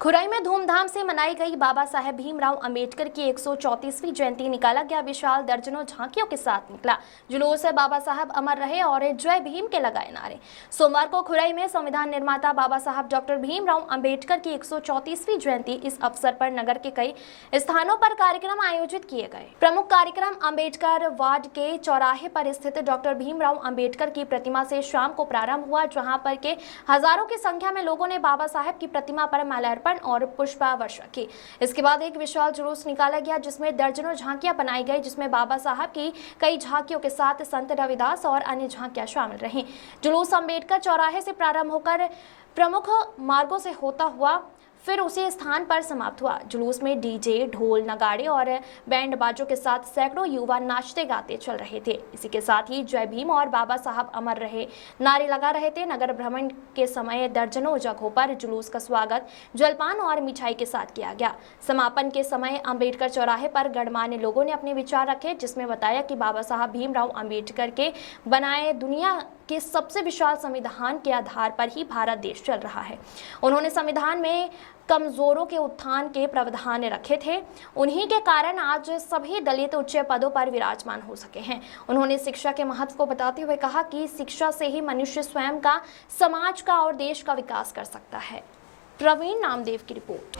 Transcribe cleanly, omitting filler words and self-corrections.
खुराई में धूमधाम से मनाई गई बाबा साहेब भीमराव अंबेडकर की 134वीं जयंती निकाला गया। विशाल दर्जनों झांकियों के साथ निकला जुलूस। बाबा साहब अमर रहे और जय भीम के लगाए नारे। सोमवार को खुराई में संविधान निर्माता बाबा साहब डॉक्टर भीमराव अंबेडकर की 134वीं जयंती। इस अवसर पर नगर के कई स्थानों पर कार्यक्रम आयोजित किए गए। प्रमुख कार्यक्रम अंबेडकर वार्ड के चौराहे पर स्थित डॉक्टर भीमराव अंबेडकर की प्रतिमा से शाम को प्रारंभ हुआ, जहां पर के हजारों की संख्या में लोगों ने बाबा साहेब की प्रतिमा पर माल्यार्पण और पुष्पावर्षण की। इसके बाद एक विशाल जुलूस निकाला गया जिसमें दर्जनों झांकियां बनाई गई, जिसमें बाबा साहब की कई झांकियों के साथ संत रविदास और अन्य झांकियां शामिल रहीं। जुलूस अंबेडकर चौराहे से प्रारंभ होकर प्रमुख मार्गों से होता हुआ फिर उसी स्थान पर समाप्त हुआ। जुलूस में डीजे, ढोल, नगाड़े और बैंड बाजों के साथ सैकड़ों युवा नाचते गाते चल रहे थे। इसी के साथ ही जय भीम और बाबा साहब अमर रहे नारे लगा रहे थे। नगर भ्रमण के समय दर्जनों जगहों पर जुलूस का स्वागत जलपान और मिठाई के साथ किया गया। समापन के समय अंबेडकर चौराहे पर गणमान्य लोगों ने अपने विचार रखे, जिसमें बताया कि बाबा साहब भीमराव अंबेडकर के बनाए दुनिया के सबसे विशाल संविधान के आधार पर ही भारत देश चल रहा है। उन्होंने संविधान में कमजोरों के उत्थान के प्रावधान रखे थे। उन्हीं के कारण आज सभी दलित उच्च पदों पर विराजमान हो सके हैं। उन्होंने शिक्षा के महत्व को बताते हुए कहा कि शिक्षा से ही मनुष्य स्वयं का, समाज का और देश का विकास कर सकता है। प्रवीण नामदेव की रिपोर्ट।